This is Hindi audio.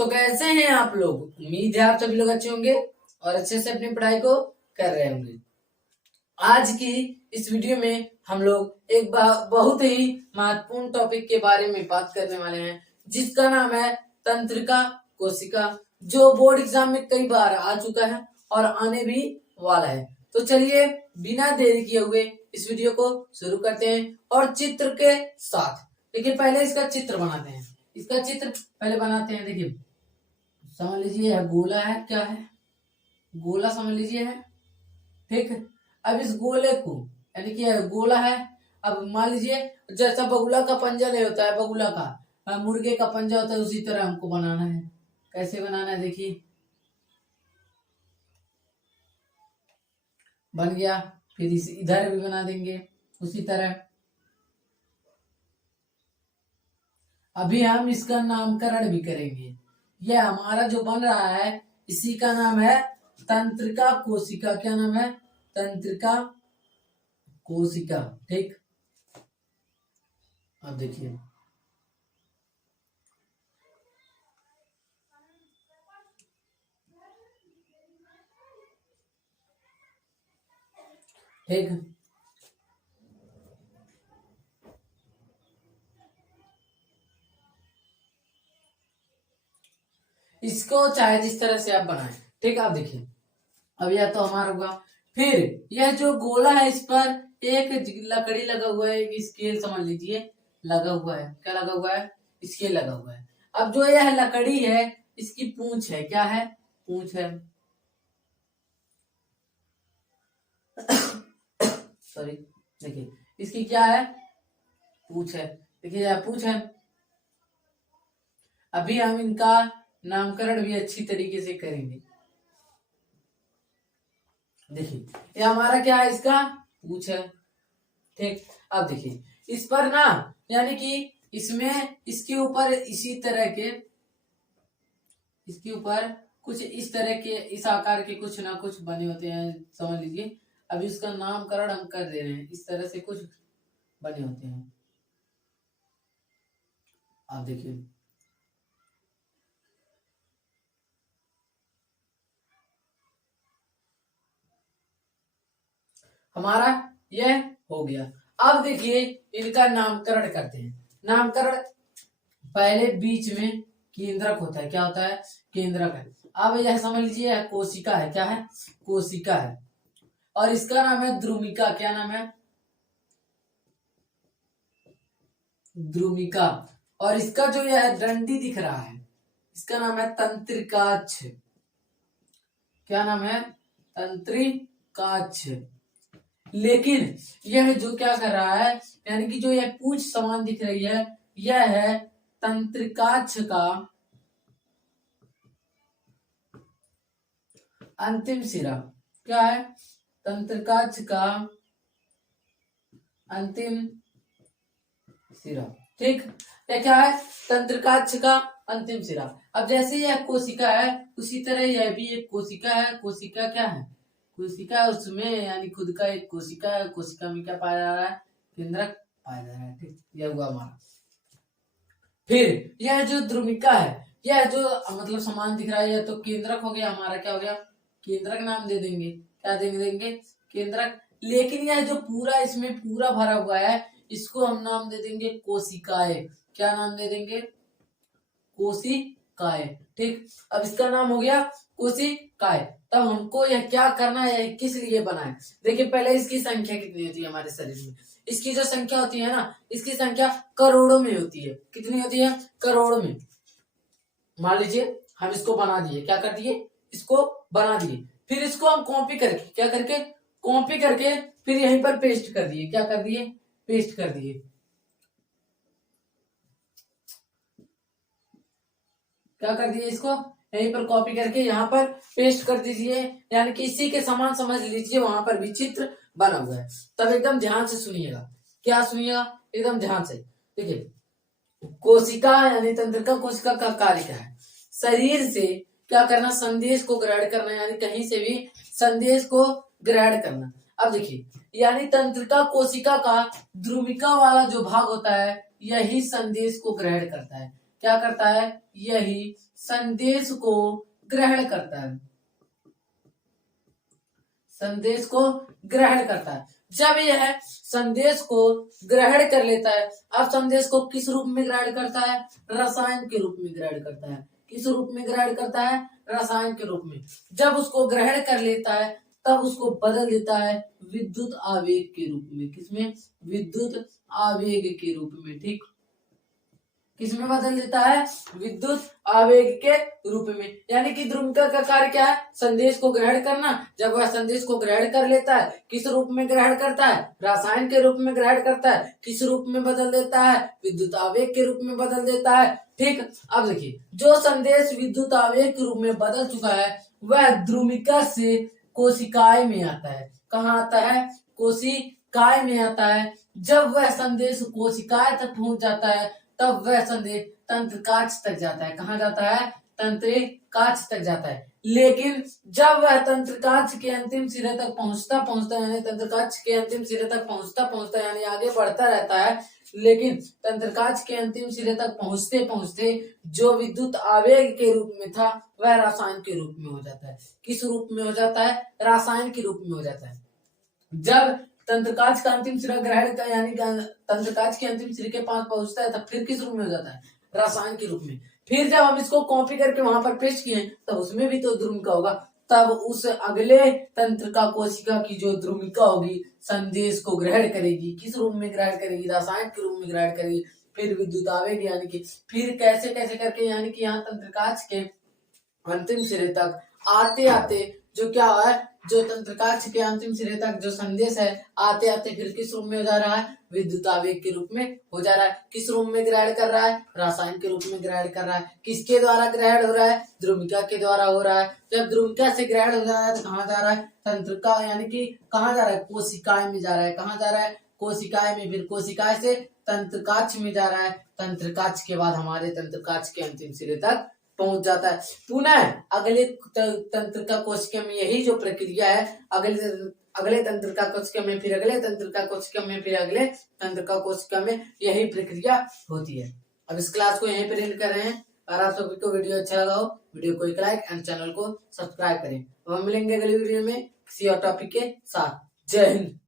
तो कैसे हैं आप लोग? उम्मीद है आप सभी लोग अच्छे होंगे और अच्छे से अपनी पढ़ाई को कर रहे होंगे। आज की इस वीडियो में हम लोग एक बहुत ही महत्वपूर्ण टॉपिक के बारे में बात करने वाले हैं, जिसका नाम है तंत्रिका कोशिका, जो बोर्ड एग्जाम में कई बार आ चुका है और आने भी वाला है। तो चलिए बिना देरी किए हुए इस वीडियो को शुरू करते हैं और चित्र के साथ। देखिए पहले इसका चित्र बनाते हैं। इसका चित्र पहले बनाते हैं। देखिए समझ लीजिए यह गोला है, क्या है? गोला समझ लीजिए है, ठीक। अब इस गोले को यानी कि यह गोला है। अब मान लीजिए जैसा बगुला का पंजा नहीं होता है, बगुला का मुर्गे का पंजा होता है, उसी तरह हमको बनाना है। कैसे बनाना है? देखिए बन गया। फिर इस इधर भी बना देंगे उसी तरह। अभी हम इसका नामकरण भी करेंगे। यह हमारा जो बन रहा है इसी का नाम है तंत्रिका कोशिका। क्या नाम है? तंत्रिका कोशिका, ठीक। अब देखिए ठीक। इसको चाहे जिस तरह से आप बनाएं, ठीक। आप देखिए अब यह तो हमारा होगा। फिर यह जो गोला है इस पर एक लकड़ी लगा हुआ है, एक स्केल समझ लीजिए लगा हुआ है। क्या लगा हुआ है? स्केल लगा हुआ है। अब जो यह लकड़ी है इसकी पूंछ है। क्या है? पूंछ है। सॉरी, देखिए इसकी क्या है? पूंछ है। देखिए यह पूंछ है। अभी हम इनका नामकरण भी अच्छी तरीके से करेंगे। देखिए ये हमारा क्या है? इसका पूंछ है, ठीक। अब देखिए इस पर ना यानी कि इसमें इसके ऊपर इसी तरह के, इसके ऊपर कुछ इस तरह के, इस आकार के कुछ ना कुछ बने होते हैं, समझ लीजिए। अभी इसका नामकरण हम कर दे रहे हैं। इस तरह से कुछ बने होते हैं। आप देखिए हमारा यह हो गया। अब देखिए इनका नामकरण करते हैं। नामकरण पहले बीच में केंद्रक होता है। क्या होता है? केंद्रक है। अब यह समझ लीजिए यह कोशिका है। क्या है? कोशिका है। और इसका नाम है द्रुमिका। क्या नाम है? द्रुमिका। और इसका जो यह डंडी दिख रहा है इसका नाम है तंत्रिकाक्ष। क्या नाम है? तंत्रिकाक्ष। लेकिन यह जो क्या कर रहा है यानी कि जो यह पूंछ समान दिख रही है यह है तंत्रिकाक्ष का अंतिम सिरा। क्या है? तंत्रिकाक्ष का अंतिम सिरा, ठीक। यह क्या है? तंत्रिकाक्ष का अंतिम सिरा। अब जैसे यह कोशिका है उसी तरह यह भी एक कोशिका है। कोशिका क्या है? कोशिका उसमें यानी खुद का एक कोशिका है। कोशिका में क्या पाया जा रहा है? केंद्रक पाया जा रहा है, ठीक। यह हुआ हमारा। फिर यह जो द्रुमिका है यह जो मतलब समान दिख रहा है यह तो केंद्रक हो गया हमारा। क्या हो गया? केंद्रक नाम दे देंगे। क्या देंगे? केंद्रक। लेकिन यह जो पूरा इसमें पूरा भरा हुआ है इसको हम नाम दे देंगे कोशिकाएं। क्या नाम दे देंगे? कोशिकाएं, ठीक। अब इसका नाम हो गया कोशिकाएं। तब हमको यह क्या करना है, यह किस लिए बना है? देखिए पहले इसकी संख्या कितनी होती है हमारे शरीर में। इसकी जो संख्या होती है ना, इसकी संख्या करोड़ों में होती है। कितनी होती है? करोड़ों में। मान लीजिए हम इसको बना दिए। क्या कर दिए? इसको बना दिए। फिर इसको हम कॉपी करके, क्या करके? कॉपी करके फिर यहीं पर पेस्ट कर दिए। क्या कर दिए? पेस्ट कर दिए। क्या कर दिए? इसको यहीं पर कॉपी करके यहाँ पर पेस्ट कर दीजिए। यानी कि इसी के समान समझ लीजिए वहां पर भी चित्र बना हुआ है। तब एकदम ध्यान से सुनिएगा। क्या सुनिएगा? एकदम ध्यान से। देखिए कोशिका यानी तंत्रिका कोशिका का कार्य क्या है? शरीर से क्या करना? संदेश को ग्रहण करना, यानी कहीं से भी संदेश को ग्रहण करना। अब देखिए यानी तंत्रिका कोशिका का ध्रुविका वाला जो भाग होता है यही संदेश को ग्रहण करता है। क्या करता है? यही संदेश को ग्रहण करता है, संदेश को ग्रहण करता है। जब यह संदेश को ग्रहण कर लेता है, अब संदेश को किस रूप में ग्रहण करता है? रसायन के रूप में ग्रहण करता है। किस रूप में ग्रहण करता है? रसायन के रूप में। जब उसको ग्रहण कर लेता है तब उसको बदल देता है विद्युत आवेग के रूप में। किसमें? विद्युत आवेग के रूप में। ठीक, किसमें बदल देता है? विद्युत आवेग के रूप में। यानी कि द्रुमिका का कार्य क्या है? संदेश को ग्रहण करना। जब वह संदेश को ग्रहण कर लेता है, किस रूप में ग्रहण करता है? रसायन के रूप में ग्रहण करता है। किस रूप में बदल देता है? विद्युत आवेग के रूप में बदल देता है। ठीक, अब देखिए, जो संदेश विद्युत आवेग के रूप में बदल चुका है वह द्रुमिका से कोशिकाएं में आता है। कहाँ आता है? कोशिकाएं में आता है। जब वह संदेश कोशिकाएं तक पहुंच जाता है तब वह संदेश तंत्रिकाक्ष तक जाता है। कहाँ जाता है? तंत्रिकाक्ष तक जाता है। लेकिन जब वह तंत्रिकाक्ष के अंतिम सिरे तक पहुंचता यानी तंत्रिकाक्ष के अंतिम सिरे तक पहुंचता यानी आगे बढ़ता रहता है, लेकिन तंत्रिकाक्ष के अंतिम सिरे तक पहुंचते पहुंचते जो विद्युत आवेग के रूप में था वह रसायन के रूप में हो जाता है। किस रूप में हो जाता है? रसायन के रूप में हो जाता है। जब तंत्रकाज का अंतिम सिरा ग्रहण का यानी तंत्रकाज के अंतिम सिरे के पास पहुंचता है तब फिर किस रूप में हो जाता है? रसायन के रूप में। फिर जब हम इसको कॉपी करके वहां पर पेस्ट किए तब उसमें भी तो द्रुमिका होगा। तब उस अगले तंत्रिका कोशिका की जो द्रुमिका होगी संदेश को ग्रहण करेगी। किस रूप में ग्रहण करेगी? रसायन के रूप में ग्रहण करेगी। फिर विद्युत आवेग यानी कि फिर कैसे कैसे करके यानी कि यहाँ तंत्रकाज के अंतिम सिरे तक आते आते जो क्या है, जो तंत्रकाक्ष के अंतिम सिरे तक जो संदेश है आते आते फिर किस रूप में हो जा रहा है? विद्युत आवेग के रूप में हो जा रहा है। किस रूप में ग्रहण कर रहा है? रसायन के रूप में ग्रहण कर रहा है। किसके द्वारा ग्रहण हो रहा है? द्रुमिका के द्वारा हो रहा है। जब द्रुमिका से ग्रहण हो जा रहा है तो कहाँ जा रहा है? तंत्रिका यानी कि कहाँ जा रहा है? कोशिकाएं में जा रहा है। कहाँ जा रहा है? कोशिकाएं में। फिर कोशिकाएं से तंत्रकाक्ष में जा रहा है। तंत्रकाक्ष के बाद हमारे तंत्रकाक्ष के अंतिम सिरे तक पहुंच जाता है। पुनः अगले तंत्रिका कोशिका में यही जो प्रक्रिया है, अगले तंत्रिका कोशिका में, फिर अगले तंत्रिका कोशिका में, फिर अगले तंत्रिका कोशिका में यही प्रक्रिया होती है। अब इस क्लास को यहीं पर एंड कर रहे हैं। और आप सभी को वीडियो अच्छा लगा हो, वीडियो को एक लाइक एंड चैनल को सब्सक्राइब करें। हम मिलेंगे अगले वीडियो में किसी और टॉपिक के साथ। जय हिंद।